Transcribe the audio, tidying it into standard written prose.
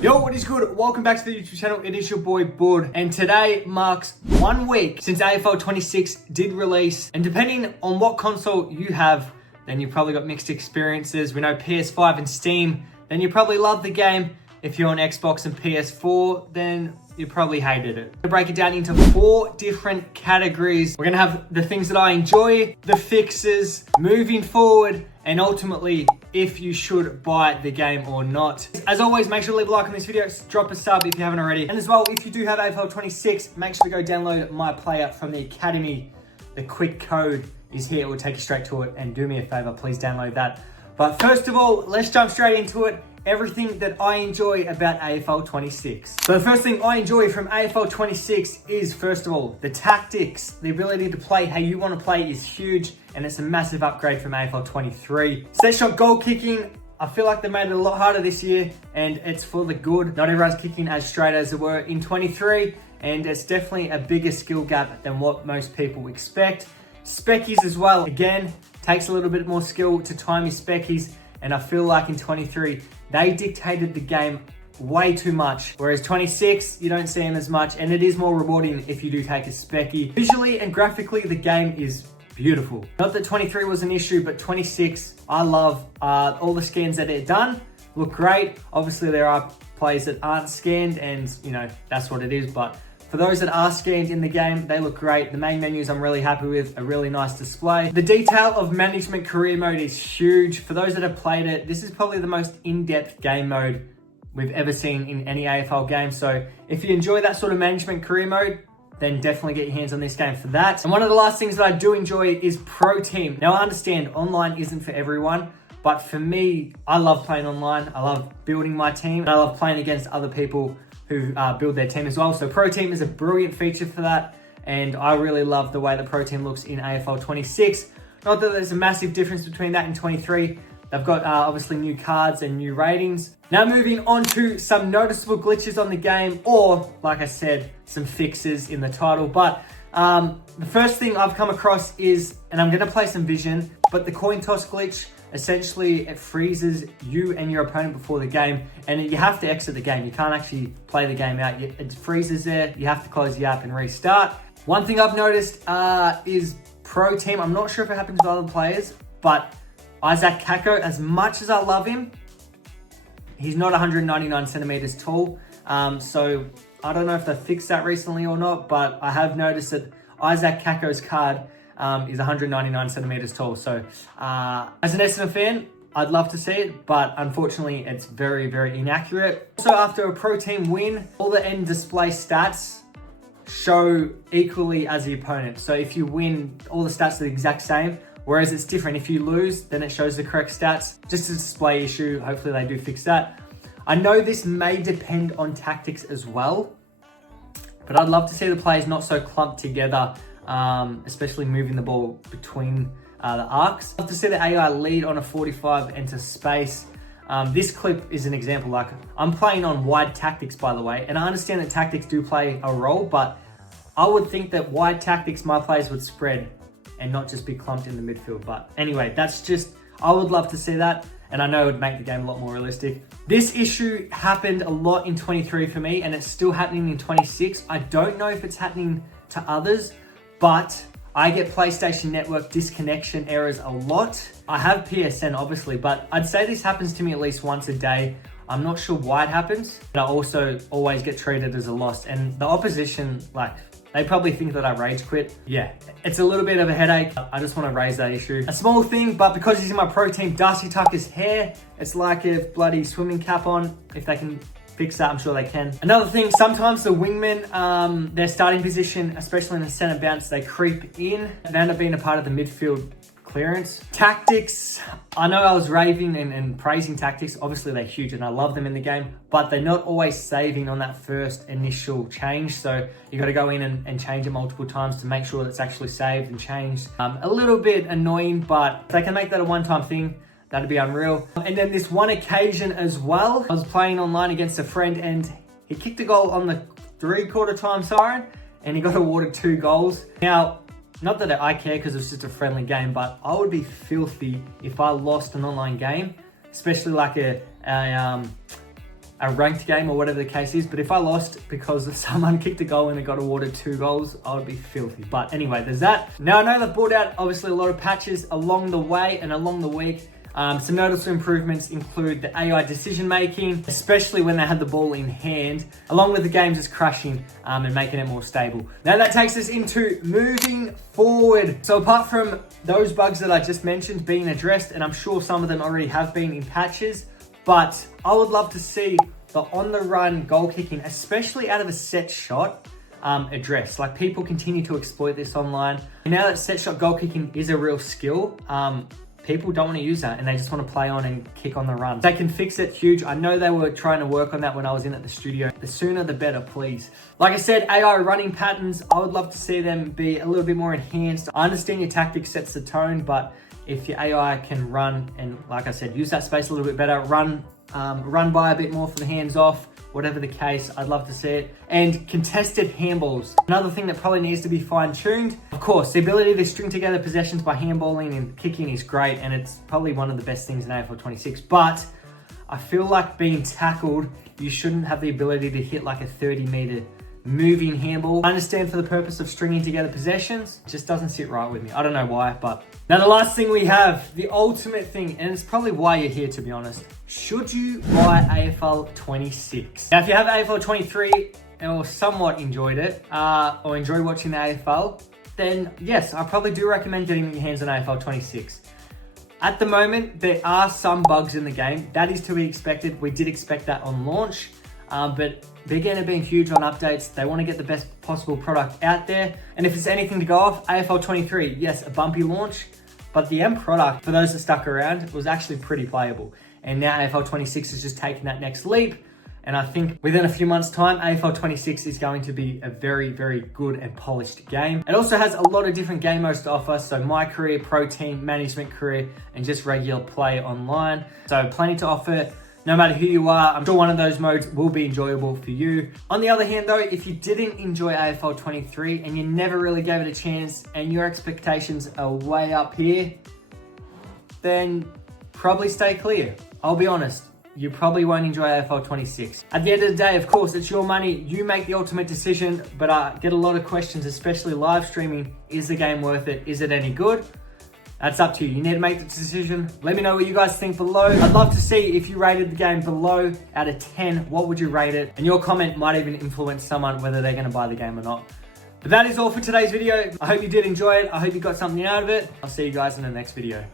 Yo, what is good? Welcome back to the YouTube channel. It is your boy Bud, and today marks 1 week since AFL26 did release. And depending on what console you have, then you probably got mixed experiences. We know PS5 and Steam, then you probably love the game. If you're on Xbox and PS4, then you probably hated it. To break it down into 4 different categories, we're gonna have the things that I enjoy, the fixes, moving forward, and ultimately, if you should buy the game or not. As always, make sure to leave a like on this video, drop a sub if you haven't already. And as well, if you do have AFL26, make sure to go download my player from the Academy. The quick code is here, it will take you straight to it, and do me a favor, please download that. But first of all, let's jump straight into it. Everything that I enjoy about AFL26. So the first thing I enjoy from AFL26 is, first of all, the tactics. The ability to play how you want to play is huge, and it's a massive upgrade from AFL23. Set shot goal kicking, I feel like they made it a lot harder this year, and it's for the good. Not everyone's kicking as straight as they were in 23, and it's definitely a bigger skill gap than what most people expect. Speckies as well, again, takes a little bit more skill to time your speckies, and I feel like in 23, they dictated the game way too much. Whereas 26, you don't see them as much, and it is more rewarding if you do take a specky. Visually and graphically, the game is beautiful. Not that 23 was an issue, but 26, I love all the scans that are done, look great. Obviously, there are players that aren't scanned, and you know, that's what it is, but for those that are scanned in the game, they look great. The main menus I'm really happy with, a really nice display. The detail of management career mode is huge. For those that have played it, this is probably the most in-depth game mode we've ever seen in any AFL game. So if you enjoy that sort of management career mode, then definitely get your hands on this game for that. And one of the last things that I do enjoy is Pro Team. Now I understand online isn't for everyone, but for me, I love playing online. I love building my team, and I love playing against other people who build their team as well. So Pro Team is a brilliant feature for that, and I really love the way the Pro Team looks in AFL26. Not that there's a massive difference between that and 23. They've got obviously new cards and new ratings. Now moving on to some noticeable glitches on the game, or like I said, some fixes in the title. But the first thing I've come across is, and I'm gonna play some vision, but the coin toss glitch, essentially it freezes you and your opponent before the game, and you have to exit the game. You can't actually play the game out. It freezes there. You have to close the app and restart. One thing I've noticed is Pro Team. I'm not sure if it happens to other players, but Isaac Kako, as much as I love him, he's not 199 centimeters tall. So I don't know if they fixed that recently or not, but I have noticed that Isaac Kako's card is 199 centimeters tall. So as an Essendon fan, I'd love to see it, but unfortunately it's very, very inaccurate. Also, after a Pro Team win, all the end display stats show equally as the opponent. So if you win, all the stats are the exact same, whereas it's different. If you lose, then it shows the correct stats. Just a display issue. Hopefully they do fix that. I know this may depend on tactics as well, but I'd love to see the players not so clumped together, especially moving the ball between the arcs. I'd love to see the AI lead on a 45 into space. This clip is an example. Like, I'm playing on wide tactics, by the way, and I understand that tactics do play a role, but I would think that wide tactics, my players would spread and not just be clumped in the midfield. But anyway, that's just, I would love to see that, and I know it would make the game a lot more realistic. This issue happened a lot in 23 for me, and it's still happening in 26. I don't know if it's happening to others, but I get PlayStation Network disconnection errors a lot. I have PSN obviously, but I'd say this happens to me at least once a day. I'm not sure why it happens, but I also always get treated as a loss. And the opposition, like, they probably think that I rage quit. Yeah, it's a little bit of a headache. I just want to raise that issue. A small thing, but because he's in my Pro Team, Darcy Tucker's hair, it's like a bloody swimming cap on. If they can fix that, I'm sure they can. Another thing, sometimes the wingmen, their starting position, especially in the center bounce, they creep in. They end up being a part of the midfield clearance. Tactics, I know I was raving and praising tactics. Obviously they're huge and I love them in the game, but they're not always saving on that first initial change. So you got to go in and change it multiple times to make sure that's actually saved and changed. A little bit annoying, but if they can make that a one-time thing, that'd be unreal. And then this one occasion as well, I was playing online against a friend and he kicked a goal on the 3/4 time siren and he got awarded 2 goals. Now, not that I care because it's just a friendly game, but I would be filthy if I lost an online game, especially like a ranked game or whatever the case is. But if I lost because someone kicked a goal and it got awarded 2 goals, I would be filthy. But anyway, there's that. Now I know they've brought out obviously a lot of patches along the way and along the week. Some noticeable improvements include the AI decision making, especially when they had the ball in hand, along with the game just crashing and making it more stable. Now that takes us into moving forward. So apart from those bugs that I just mentioned being addressed, and I'm sure some of them already have been in patches, but I would love to see the on-the-run goal kicking, especially out of a set shot, addressed. Like, people continue to exploit this online. And now that set shot goal kicking is a real skill, people don't want to use that and they just want to play on and kick on the run. They can fix it, huge. I know they were trying to work on that when I was in at the studio. The sooner the better, please. Like I said, AI running patterns, I would love to see them be a little bit more enhanced. I understand your tactics sets the tone, but if your AI can run and, like I said, use that space a little bit better, run by a bit more for the hands off, whatever the case, I'd love to see it. And contested handballs, another thing that probably needs to be fine-tuned. Of course, the ability to string together possessions by handballing and kicking is great, and it's probably one of the best things in AFL26, but I feel like being tackled, you shouldn't have the ability to hit like a 30-meter moving handball. I understand for the purpose of stringing together possessions, it just doesn't sit right with me. I don't know why, but. Now the last thing we have, the ultimate thing, and it's probably why you're here, to be honest. Should you buy AFL26? Now if you have AFL23 or somewhat enjoyed it, or enjoy watching the AFL, then yes, I probably do recommend getting your hands on AFL26. At the moment, there are some bugs in the game. That is to be expected. We did expect that on launch. But Big N have been huge on updates. They want to get the best possible product out there. And if it's anything to go off, AFL23, yes, a bumpy launch, but the end product, for those that stuck around, was actually pretty playable. And now AFL26 is just taking that next leap. And I think within a few months' time, AFL26 is going to be a very, very good and polished game. It also has a lot of different game modes to offer. So my career, pro team, management career, and just regular play online. So plenty to offer. No matter who you are, I'm sure one of those modes will be enjoyable for you. On the other hand though, if you didn't enjoy AFL 23 and you never really gave it a chance and your expectations are way up here, then probably stay clear. I'll be honest, you probably won't enjoy AFL 26. At the end of the day, of course, it's your money. You make the ultimate decision, but I get a lot of questions, especially live streaming. Is the game worth it? Is it any good? That's up to you. You need to make the decision. Let me know what you guys think below. I'd love to see if you rated the game below out of 10, what would you rate it? And your comment might even influence someone whether they're gonna buy the game or not. But that is all for today's video. I hope you did enjoy it. I hope you got something out of it. I'll see you guys in the next video.